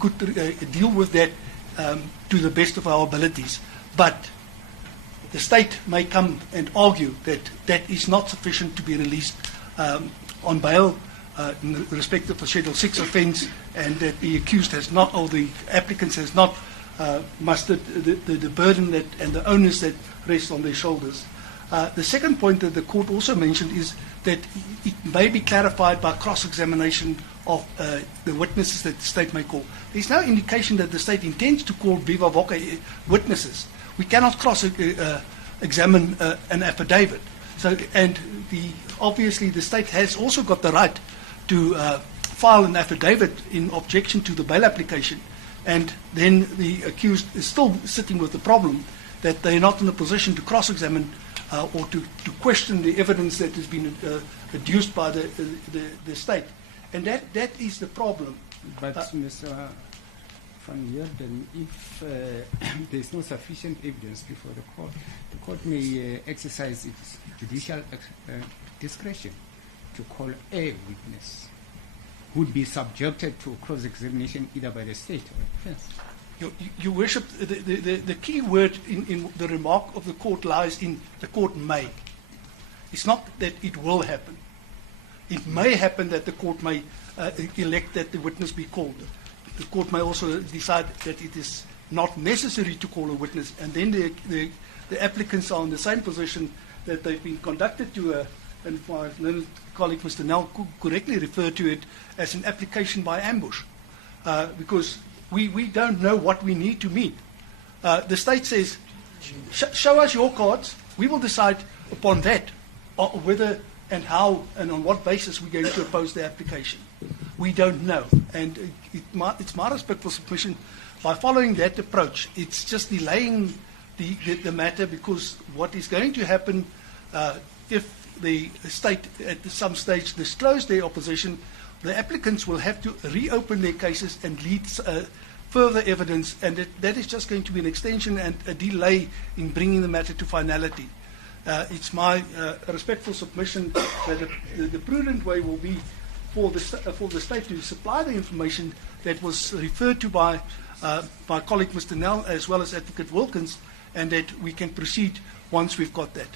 could deal with that to the best of our abilities. But the state may come and argue that that is not sufficient to be released on bail in respect of a Schedule 6 offence, and that the accused has not, or the applicants has not mustered the burden that, and the onus that rests on their shoulders. The second point that the court also mentioned is that it may be clarified by cross-examination of the witnesses that the state may call. There's no indication that the state intends to call viva voce witnesses. We cannot cross-examine an affidavit. So, and obviously the state has also got the right to file an affidavit in objection to the bail application, and then the accused is still sitting with the problem that they're not in a position to cross-examine or to question the evidence that has been adduced by the state. And that is the problem. But Mr. Van Heerden, if there's no sufficient evidence before the court may exercise its judicial discretion to call a witness who would be subjected to cross-examination either by the state or defense. Your Worship, the key word in the remark of the court lies in the court may. It's not that it will happen. It may happen that the court may elect that the witness be called. The court may also decide that it is not necessary to call a witness, and then the applicants are in the same position that they've been conducted to, and my learned colleague Mr. Nel correctly referred to it as an application by ambush, because we don't know what we need to meet. The state says, show us your cards, we will decide upon that whether and how and on what basis we're going to oppose the application. We don't know. And it's my respectful submission, by following that approach, it's just delaying the matter, because what is going to happen if the state at some stage disclose their opposition, the applicants will have to reopen their cases and lead further evidence, and that is just going to be an extension and a delay in bringing the matter to finality. It's my respectful submission that the prudent way will be for the state to supply the information that was referred to by my colleague Mr. Nel as well as Advocate Wilkins, and that we can proceed once we've got that.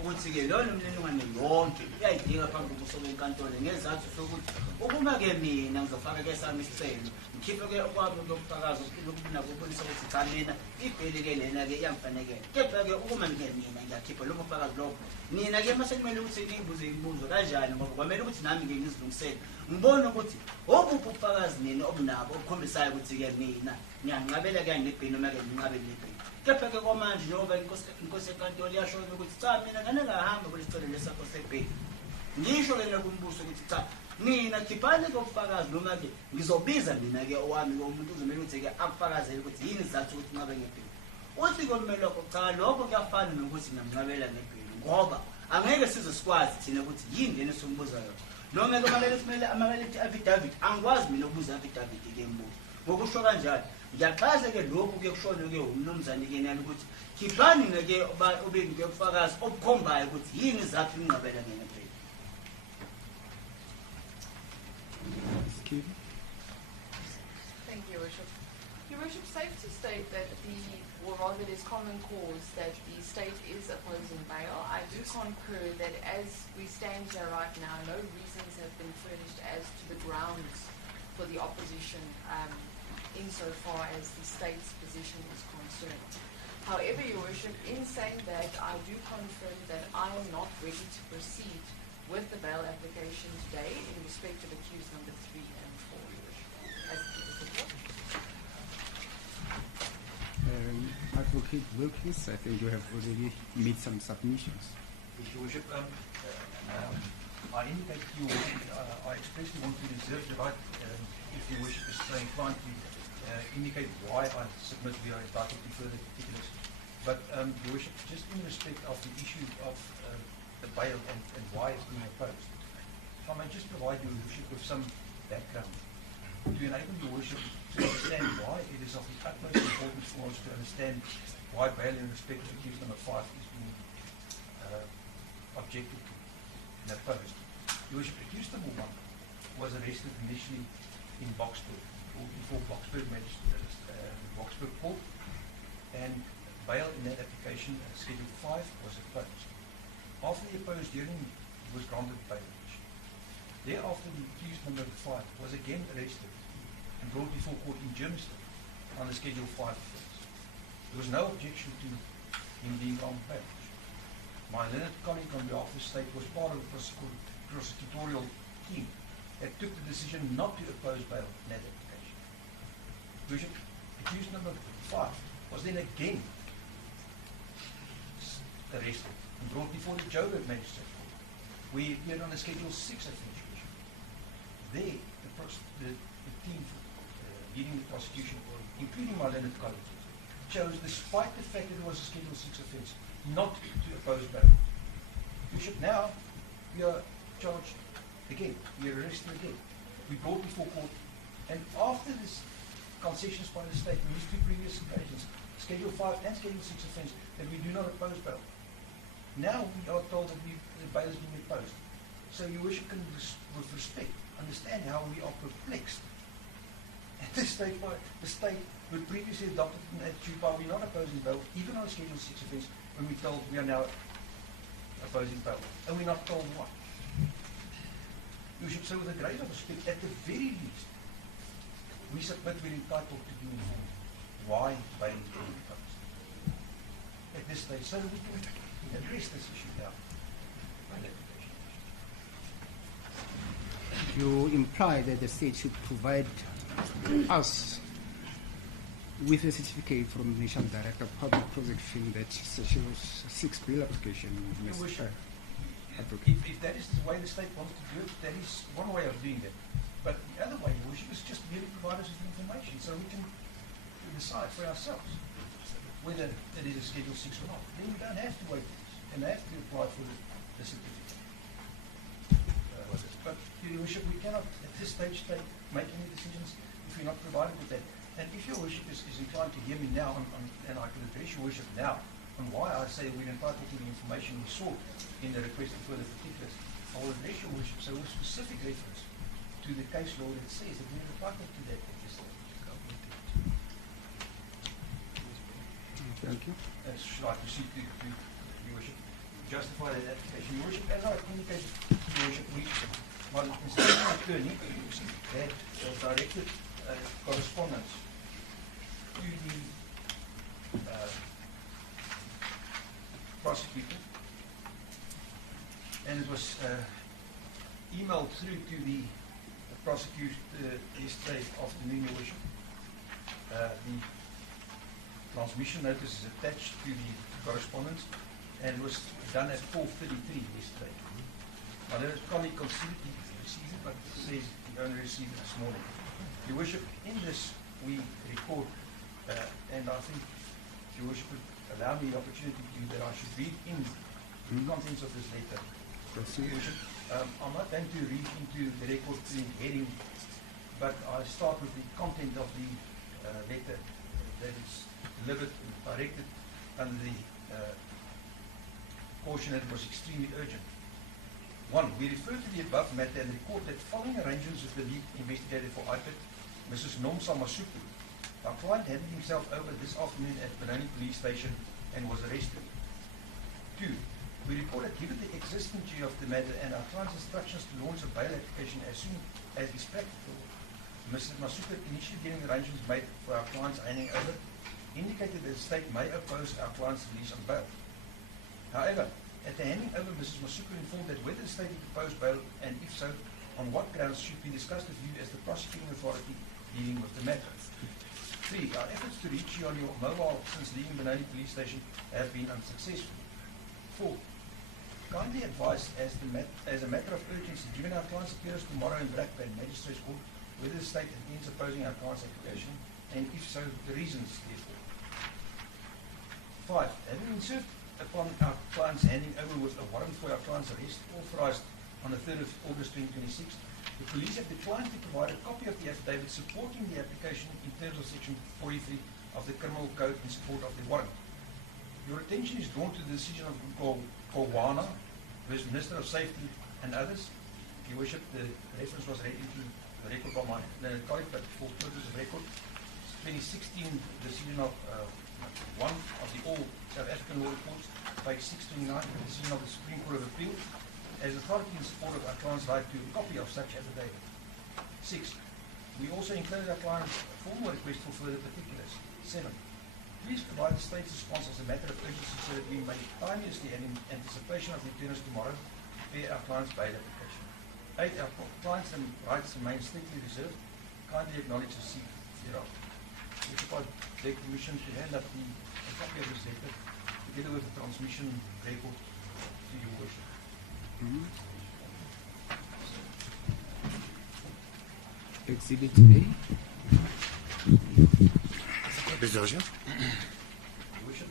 ukuthi-ke lona umniningwane yonke iyayidinga phambi kokusoka enkantolo ngezathu sokuthi ukuma-ke mina ngizofaka-ke sami isicelo ngikhiphe-ke okwami lokufakazi lokubonisa ukuthi cha mina ibheli-ke lena-ke iyangifanekela, kepha-ke ukuma-ke mina ngiyakhipha lobo bufakazi lobo. Nina-ke mase kumele ukuthi ngiyibuze imibuzo kanjani, ngoba kwamele ukuthi nami-ke ngizilungisele ngibone ukuthi obuphi ubufakazi nina obunabo obukhombisayo ukuthi-ke mina ngiyanqabela-ke ngebheli noma-ke nginqabele nebheli. Kepha-ke kwamanje njengoba inkosi enkantolo iyashona ukuthi cha mina nganengahamba kulesicelo lesakho sebheli, ngisho-ke nakumbuso ukuthi cha nina khiphani-ke ubufakazi, noma-ke ngizobiza mina-ke owami-ke umuntu uzomele ukuthi-ke akufakazele ukuthi yini isizathu ukuthi unqabe ngebheli. Uthi-ke kumele lokho cha lokho kuyafana nokuthi ngingamnqabela ngebheli, ngoba angeke size sikwazi thina ukuthi yini lena esombuza yona, noma-ke kumele amalethi affidavit angikwazi mina ukubuza affidavit-ke mbuzo. Ngokusho kanjalo ngiyaxhasa-ke lokhu kuye kushone-ke umnumzane-ke nalo ukuthi khiphani-ke obeki-ke ubufakazi obukhombayo ukuthi yini izathu inqabela ngebheli. Thank you, Your Worship. Your Worship, safe to state that or rather it is common cause that the state is opposing bail. I do concur that as we stand here right now, no reasons have been furnished as to the grounds for the opposition insofar as the state's position is concerned. However, Your Worship, in saying that, I do confirm that I am not ready to proceed with the bail application today in respect of accused number 3 and 4, Your Worship. As Advocate Wilkins, I think you have already made some submissions. Your Worship, I indicate to you, I expressly want to reserve the right, if Your Worship is so inclined to indicate why I submit we are entitled to further particulars. But Your Worship, just in respect of the issue of the bail and why it's being opposed, if I may just provide Your Worship with some background. enable your worship to understand why it is of the utmost importance for us to understand why bail in respect of accused number 5 is being objected to and opposed. Your worship, accused number 1 was arrested initially in Boksburg, or before Boksburg Boksburg Court, and bail in that application, Schedule 5, was opposed. After the opposed hearing, he was granted bail. Thereafter, the accused number 5 was again arrested and brought before court in Germiston on the Schedule 5 offence. There was no objection to him being granted bail. My learned colleague on behalf of the state was part of the prosecutorial team that took the decision not to oppose bail in that application. Worship, accused number 5 was then again arrested and brought before the Joburg Magistrate Court, where he appeared on a Schedule 6 offence. There, the team leading the prosecution, including my learned colleague, chose, despite the fact that it was a Schedule 6 offence, not to oppose bail. Bishop, now we are charged again. We are arrested again. We brought before court, and after this concessions by the state in these 2 previous occasions, Schedule 5 and Schedule 6 offence, that we do not oppose bail. Now we are told that the bail is being imposed. So your worship can, with respect, understand how we are perplexed at this state by the state who had previously adopted an attitude by we not opposing bail, even on Schedule 6 offence, when we told we are now opposing bail, and we're not told why. You should say with a great respect, at the very least, we submit we're entitled to be informed why bail is being imposed at this stage, so that we can address this issue now. You imply that the state should provide us with a certificate from the National Director of Public Prosecution that Schedule 6 bail application Your must worship, applicable. if that is the way the state wants to do it, that is one way of doing it. But the other way, your worship, is just merely provide us with information so we can decide for ourselves whether it is a Schedule 6 or not. Then we don't have to wait for this and have to apply for the certificate. But your worship, we cannot at this stage make any decisions if we're not provided with that. And if your worship is inclined to hear me now, and I can address your worship now on why I say we're entitled to the information we sought in the request for further particulars, I will address your worship so with specific reference to the case law that says that we're entitled to that at this stage. Thank you. Should I proceed to your worship justify that application? Your worship, as I indicated, your worship, my instructional attorney had directed correspondence to the prosecutor, and it was emailed through to the prosecutor yesterday afternoon, your worship. The transmission notice is attached to the correspondence, and it was done at 4:33 yesterday. My learned colleague considered he received it, but says he only received it this morning. Your worship, in this we record, and I think your worship would allow me the opportunity to do that I should read in the contents of this letter. Your worship, I'm not going to read into the record the heading, but I start with the content of the letter that is delivered and directed under the caution that it was extremely urgent. 1. We refer to the above matter and record that following arrangements with the lead investigator for IPID, Mrs. Nomsa Masuku, our client handed himself over this afternoon at Benoni Police Station and was arrested. 2. We report that given the exigency of the matter and our client's instructions to launch a bail application as soon as is practical, Mrs. Masuku, initially during the arrangements made for our client's handing over, indicated that the state may oppose our client's release on bail. However, at the handing over, Mrs. Masuku informed that whether the state would propose bail, and if so, on what grounds, should be discussed with you as the prosecuting authority dealing with the matter. 3. Our efforts to reach you on your mobile since leaving Benoni Police Station have been unsuccessful. 4. Kindly advise as a matter of urgency, given our client's appearance tomorrow in Brakpan Magistrates Court, whether the state intends opposing our client's application, and if so, the reasons therefore. 5. Having been served upon our client's handing over with a warrant for our client's arrest, authorized on the 3rd of August 2026, The police have declined to provide a copy of the affidavit supporting the application in terms of Section 43 of the Criminal Code in support of the warrant. Your attention is drawn to the decision of Kolwana, who is Minister of Safety and others. Your Worship, the reference was read into the record by my colleague, but for purposes of record, 2016 decision of one of the all South African law reports, page 629, the decision of the Supreme Court of Appeal, as authority in support of our client's right to a copy of such affidavit. 6. We also included our client's formal request for further particulars. 7. Please provide the state's response as a matter of urgency so that we may timeously and in anticipation of returns tomorrow pay our client's bail application. 8. Our client's rights remain strictly reserved. Kindly acknowledge receipt thereof. We provide the Commission to hand up a copy of this letter together with the transmission record to your Worship. Exhibit A. Your Worship,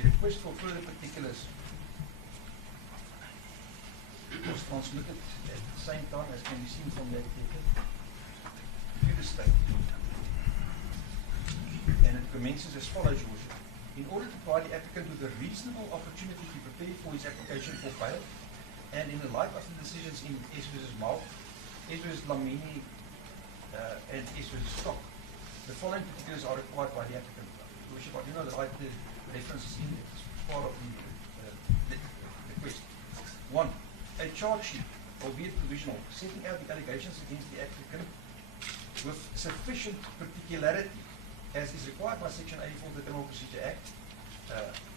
the request for further particulars was transmitted at the same time as can be seen from that letter to the state. And it commences as follows, Your Worship. In order to provide the applicant with a reasonable opportunity to prepare for his application for bail, and in the light of the decisions in S versus Mal, S versus Lamini, and S versus Stock, the following particulars are required by the applicant. Your Worship, I do know that I did references in it as part of the request. 1. A charge sheet, albeit provisional, setting out the allegations against the applicant with sufficient particularity as is required by Section 84 of the Criminal Procedure Act.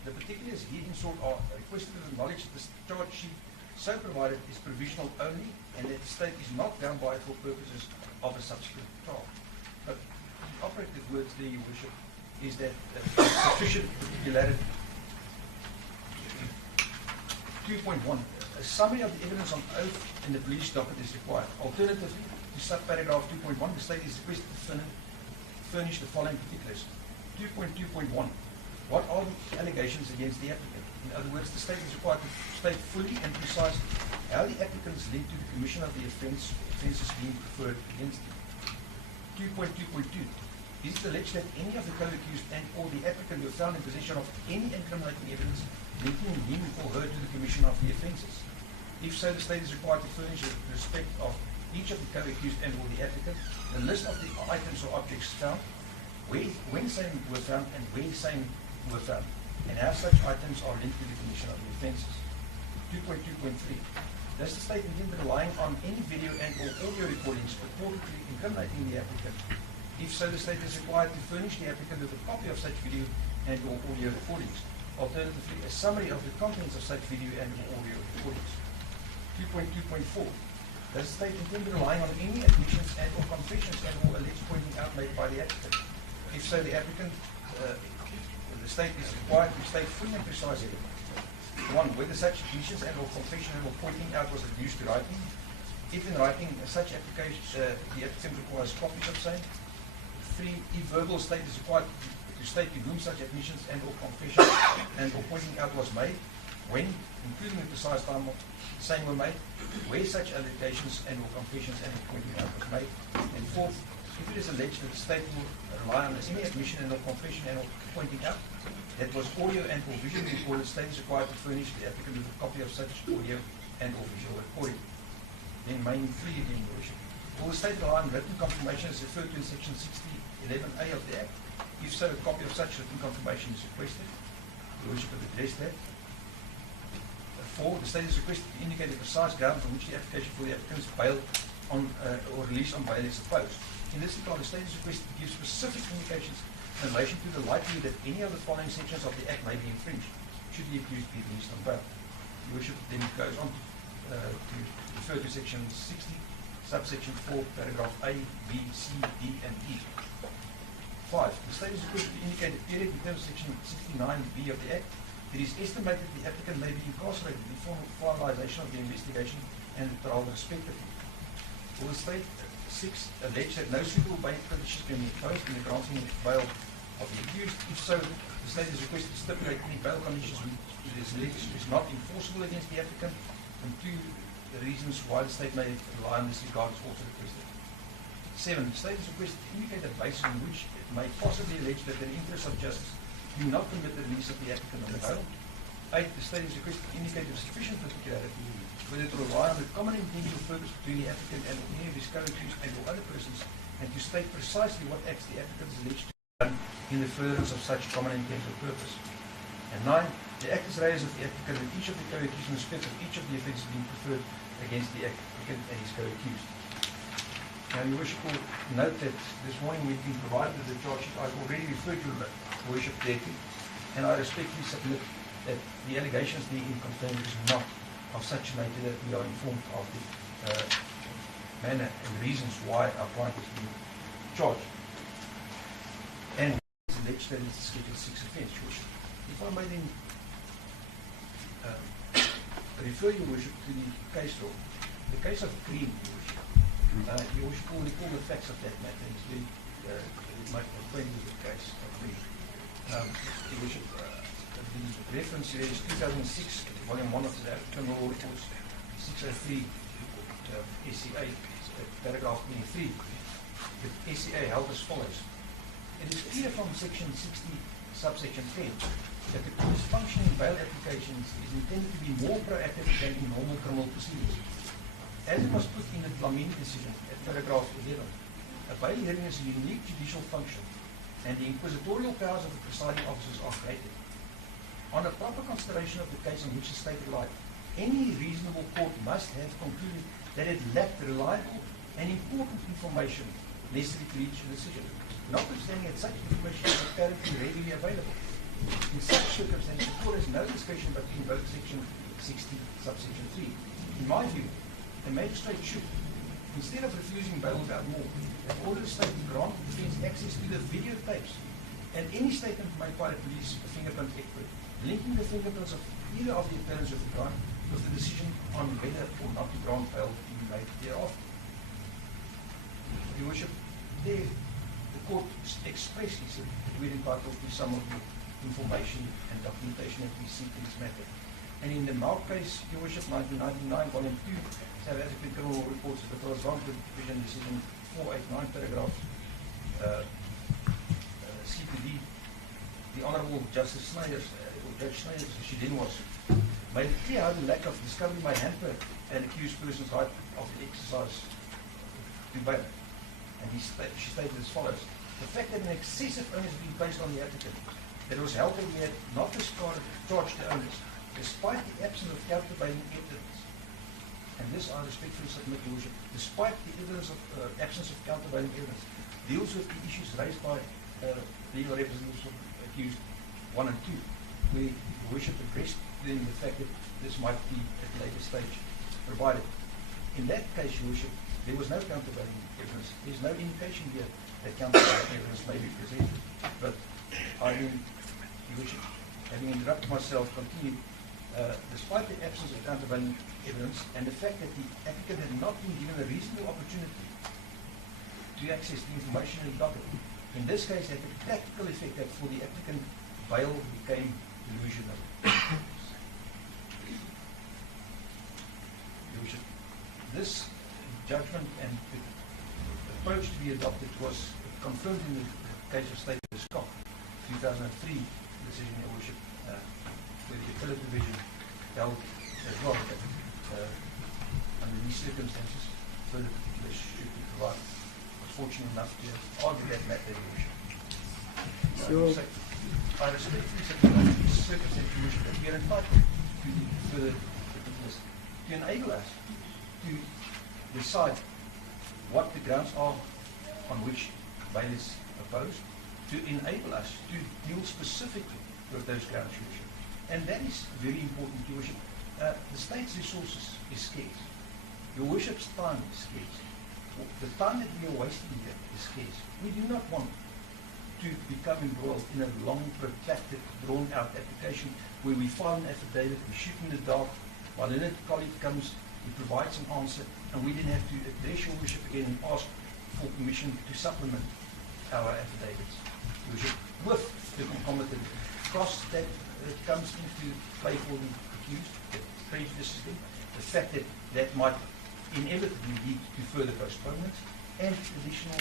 The particulars herein sought are requested to acknowledge that the charge sheet so provided is provisional only and that the state is not bound by it for purposes of a subsequent trial. But the operative words there, Your Worship, is that sufficient particularity. 2.1. A summary of the evidence on oath in the police docket is required. Alternatively, to subparagraph 2.1, the state is requested to furnish the following particulars. 2.2.1. What are the allegations against the applicant? In other words, the state is required to state fully and precisely how the applicant is linked to the commission of the offences being preferred against him. 2.2.2. Is it alleged that any of the co-accused and or the applicant were found in possession of any incriminating evidence linking him or her to the commission of the offences? If so, the state is required to furnish in respect of each of the co-accused and or the applicant a list of the items or objects found, when same were found and where same were found, and how such items are linked to the commission of the offences. 2.2.3. Does the state intend relying on any video and or audio recordings purportedly incriminating the applicant? If so, the state is required to furnish the applicant with a copy of such video and or audio recordings. Alternatively, a summary of the contents of such video and or audio recordings. 2.2.4. Does the state intend relying on any admissions and or confessions and or alleged pointing out made by the applicant? If so, the applicant, the state is required to state fully and precisely 1. Whether such admissions and or confession and or pointing out was reduced to writing. If in writing, such application, the applicant requires copies of same. 3. If verbal, state is required to state to whom such admissions and or confession and or pointing out was made, when, including the precise time of the same were made, where such allegations and or confessions and or pointing out was made. And 4. If it is alleged that the state will rely on any admission and or confession and or pointing out that was audio and or visual recorded, the state is required to furnish the applicant with a copy of such audio and or visual recording. Then main 3 again, Your Worship. Will the state rely on written confirmation as referred to in Section 6011A of the Act? If so, a copy of such written confirmation is requested. Your Worship have addressed that. 4. The state is requested to indicate the precise grounds on which the application for the applicant's bail on or release on bail is opposed. In this regard, the state is requested to give specific indications in relation to the likelihood that any of the following sections of the Act may be infringed should the accused be released on bail. Your Worship then goes on to refer to Section 60, subsection 4, paragraph A, B, C, D, and E. 5. The state is requested to indicate a period in terms of Section 69B of the Act. It is estimated the applicant may be incarcerated before finalization of the investigation and the trial respectively. Will the state 6 allege that no suitable bail conditions can be imposed in the granting of bail of the accused? If so, the state is requested to stipulate any bail conditions which it is alleged is not enforceable against the applicant. And 2, the reasons why the state may rely on this regard is also requested. 7. The state is requested to indicate a basis on which it may possibly allege that in the interest of justice do not permit the release of the applicant on bail. 8. The state is requested to indicate with sufficient particularity whether to rely on the common intent or purpose between the applicant and any of his co-accused and or other persons, and to state precisely what acts the applicant is alleged to have done in the furtherance of such common intent or purpose. And 9. The act is raised of the applicant and each of the co-accused in respect of each of the offences being preferred against the applicant and his co-accused. Now, Your Worship will note that this morning we've been provided with the charge sheet. I've already referred Your Worship thereto, and I respectfully submit that the allegations therein contained is not of such a nature that we are informed of the manner and reasons why our client is being charged. And it's alleged that it's a Schedule 6 offence, Your Worship. If I may then refer Your Worship to the case law, the case of Green, Your Worship. Your Worship will recall the facts of that matter. It's very much acquainted with the case of Green. Your Worship, the reference here is 2006, Volume 1 of the Criminal Law Reports, 603 SCA, paragraph 23. The SCA held as follows. It is clear from section 60, subsection 10, that the court's functioning bail applications is intended to be more proactive than in normal criminal proceedings. As it was put in the Dlamini decision at paragraph 11, a bail hearing is a unique judicial function, and the inquisitorial powers of the presiding officers are greater. On a proper consideration of the case on which the state relied, any reasonable court must have concluded that it lacked reliable and important information necessary to reach a decision, notwithstanding that such information is apparently readily available. In such circumstances, the court has no discretion but to invoke section 60, subsection 3. In my view, the magistrate should, instead of refusing bail without more, have ordered the state to grant the defence access to the videotapes and any statement made by the police, a fingerprint expert, linking the fingerprints of either of the appearance of the crime with the decision on whether or not to grant bail to be made thereafter. Your Worship, there the court expressly said that we're entitled to some of the information and documentation that we seek in this matter. And in the Mark case, Your Worship, 1999, Volume 2, South African Criminal Reports, the Transvaal Division Decision 489, paragraph C to D, the Honourable Justice Snyder, or Judge Snyder, as she then was, made it clear how the lack of discovery may hamper an accused person's right of the exercise to bail. And she stated as follows: the fact that an excessive onus being placed on the applicant, that it was held that he had not discarded charged the onus, despite the absence of countervailing evidence. And this I respectfully submit, Your Worship, despite the evidence of absence of countervailing evidence, deals with the issues raised by legal representatives of accused 1 and 2, where Your Worship addressed then the fact that this might be at a later stage provided. In that case, Your Worship, there was no countervailing evidence. There's no indication here that countervailing evidence may be presented. But I mean, Your Worship, having interrupted myself, continue. Despite the absence of countervailing evidence and the fact that the applicant had not been given a reasonable opportunity to access the information in the document, in this case had the practical effect that for the applicant, bail became illusional. This judgment and the approach to be adopted was confirmed in the case of State of Scott, 2003 decision, Your Worship, where the appellate division held as well that under these circumstances, further particulars should be provided. I was fortunate enough to argue that matter, Your Worship. I respectfully submit under these circumstances, Your Worship, that we are entitled to the further particulars to enable us to decide what the grounds are on which bail is opposed, to enable us to deal specifically with those grounds, Your Worship. And that is very important, Your Worship. The state's resources is scarce. Your Worship's time is scarce. The time that we are wasting here is scarce. We do not want to become embroiled in a long, protracted, drawn-out application where we file an affidavit, we shoot in the dark, while a colleague comes, he provides an answer, and we then have to address Your Worship again and ask for permission to supplement our affidavits. Your Worship, with the concomitant costs that comes into play for the accused, that prejudices them, the fact that that might inevitably lead to further postponements and additional